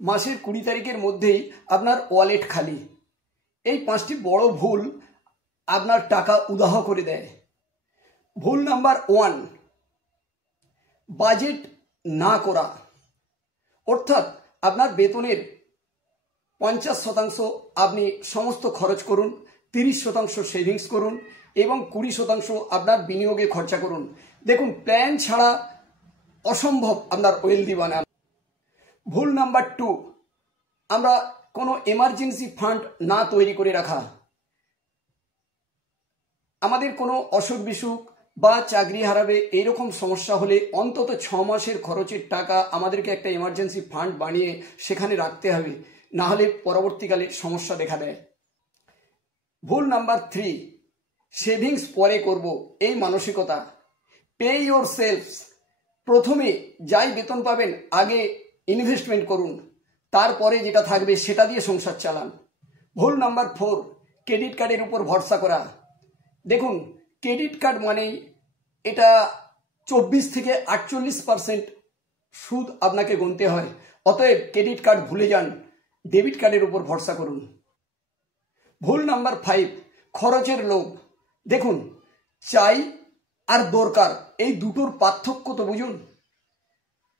মাসের 20 তারিখের মধ্যেই আপনার ওয়ালেট খালি। এই 5টি বড় ভুল আপনার টাকা উদাহ করে দেয়। ভুল নাম্বার 1, বাজেট না করা। অর্থাৎ আপনার বেতনের 50% আপনি সমস্ত খরচ করুন, 30% সেভিংস করুন এবং 20% আপনার বিনিয়োগে খরচা করুন। দেখুন, প্ল্যান ছাড়া অসম্ভব আপনার ওয়েলদি বানানো। ভুল নাম্বার 2, আমরা কোনো এমার্জেন্সি ফান্ড না তৈরি করে রাখা। আমাদের কোনো অসুখ বিসুখ বা চাকরি হারাবে এইরকম সমস্যা হলে অন্তত 6 মাসের খরচের টাকা আমাদেরকে একটা এমার্জেন্সি ফান্ড বানিয়ে সেখানে রাখতে হবে, না হলে পরবর্তীকালে সমস্যা দেখা দেয়। ভুল নাম্বার 3, সেভিংস পরে করব, এই মানসিকতা। Pay your self. প্রথমে যাই বেতন পাবেন আগে ইনভেস্টমেন্ট করুন, তারপরে যেটা থাকবে সেটা দিয়ে সংসার চালান। ভুল নাম্বার 4, ক্রেডিট কার্ডের উপর ভরসা করা। দেখুন, ক্রেডিট কার্ড মানেই এটা 24 থেকে 48% সুদ আপনাকে গুনতে হয়। অতএব ক্রেডিট কার্ড ভুলে যান, ডেবিট কার্ডের উপর ভরসা করুন। ভুল নাম্বার 5, খরচের লোভ। দেখুন, চাই আর দরকার এই দুটোর পার্থক্য তো বুঝুন।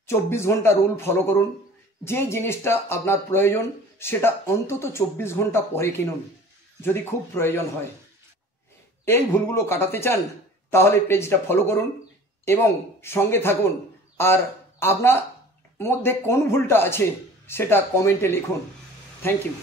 24 ঘন্টা রুল ফলো করুন। যে জিনিসটা আপনার প্রয়োজন সেটা অন্তত 24 ঘন্টা পরে কিনুন, যদি খুব প্রয়োজন হয়। এই ভুলগুলো কাটাতে চান তাহলে পেজটা ফলো করুন এবং সঙ্গে থাকুন। আর আপনার মধ্যে কোন ভুলটা আছে সেটা কমেন্টে লিখুন। Thank you.